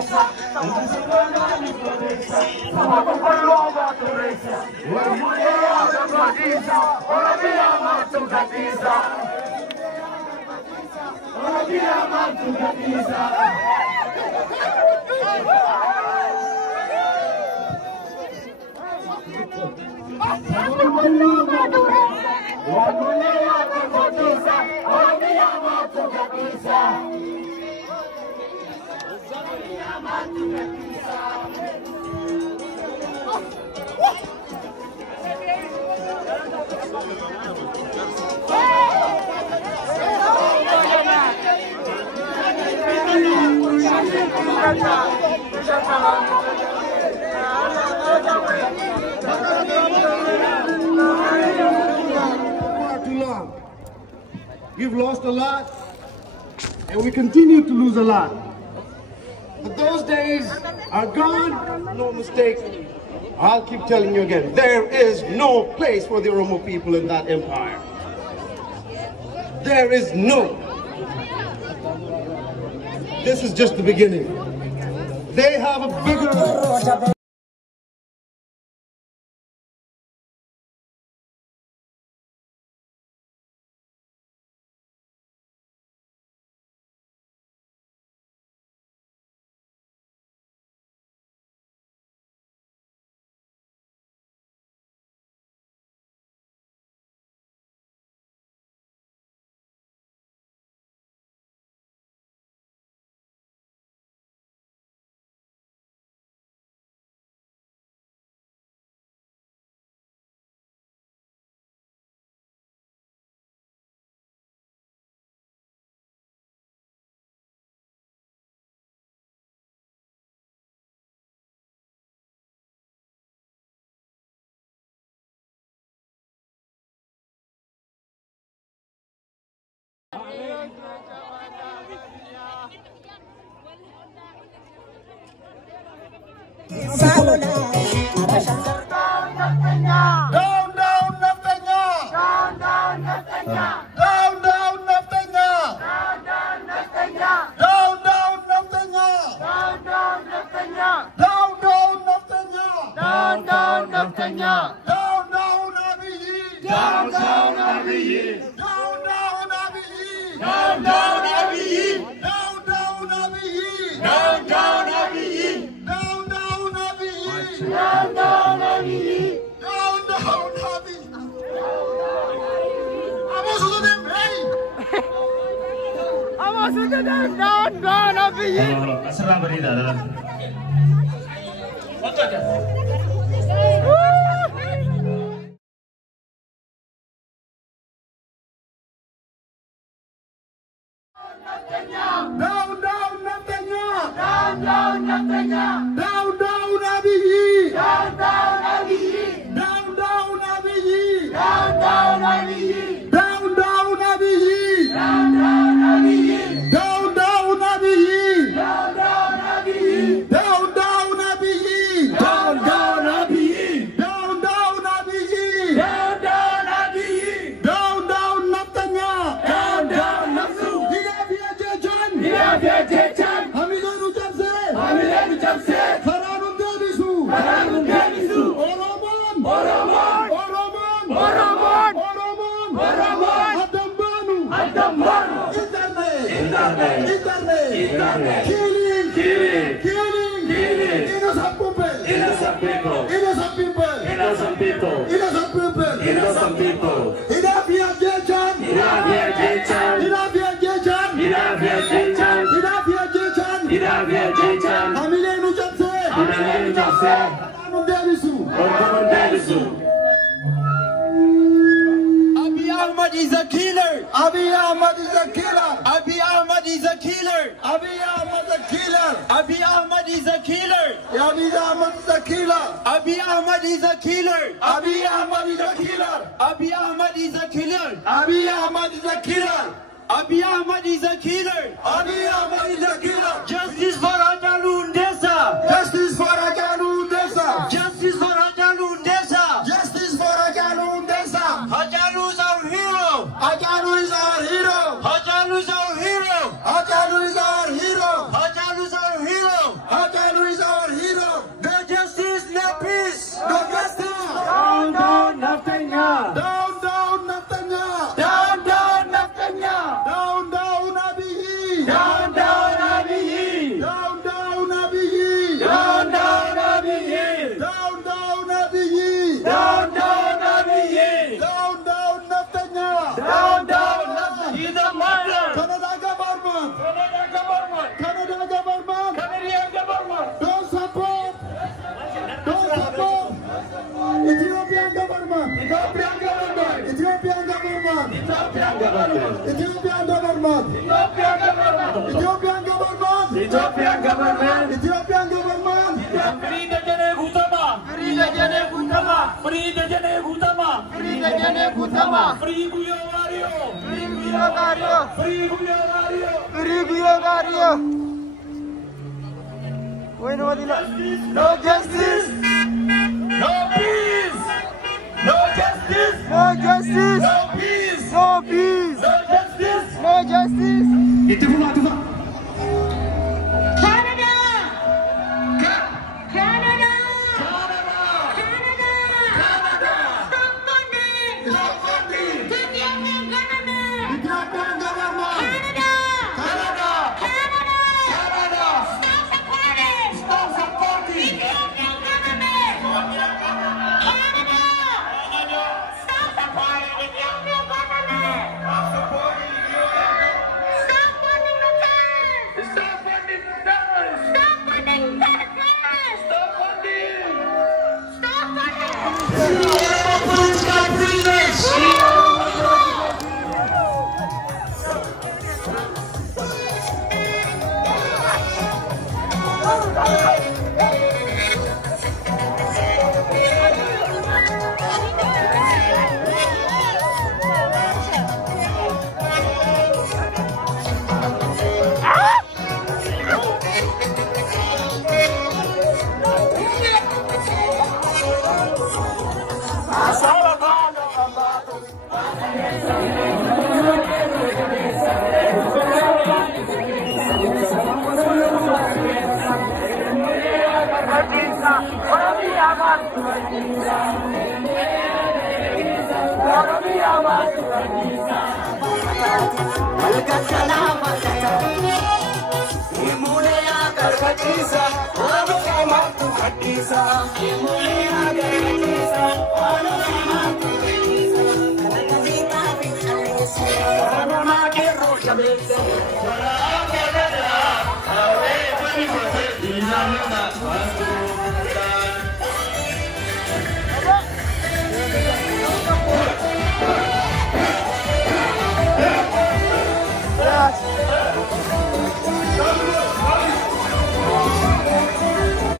Turesa, Internacional Turesa, sama kukolonga Turesa, Urmulia Gatiza, Orabia Matu Gatiza, Orabia Matu Gatiza. Urmulia Gatiza, Orabia Matu Gatiza. Too long. We've lost a lot, and we continue to lose a lot. But those days are gone, no mistake. I'll keep telling you again, there is no place for the Oromo people in that empire. There is no. This is just the beginning. They have a bigger... Abiy Ahmed is a killer. Abiy Ahmed is a killer. Abiy Ahmed is a killer. Abiy Ahmed is a killer. Abiy Ahmed is a killer. Abiy Ahmed is a killer. Abiy Ahmed is a killer. Abiy Ahmed is a killer. Abiy Ahmed is a killer. Abiy Ahmed is a killer. Abiy Ahmed is a killer. Abiy Ahmed is a killer. Justice for Hachalu Hundessa. Justice for Hachalu Hundessa. Justice for Hachalu Hundessa. Justice for Hachalu Hundessa. Hachalu is our hero. Hachalu is our hero. Hachalu is our hero. Hachalu is our hero. Hachalu is our hero. Ethiopian government. Ethiopian government. Ethiopian government. Ethiopian government. Ethiopian government. Ethiopian government. Free the Jene Gutama. Free the Jene Gutama. Free the Jene Gutama. Free the Jene Gutama. Free Guyo Wario. Free Guyo Wario. Free Guyo Wario. Free Guyo Wario. Wait, no justice. No peace. No justice. No justice. No peace. No peace. No justice. No justice. Itu pun ada tak? Canada. Canada. Canada. Stop funding. Stop funding. Ethiopian government. Ethiopian government. Canada. Canada. Canada. Canada. Stop supporting. Stop supporting. Ethiopian government. Canada. Stop supporting Ethiopian government. Stop funding the terrorists. Stop funding terrorists. Stop funding terrorists. Stop funding. Stop funding. Canada.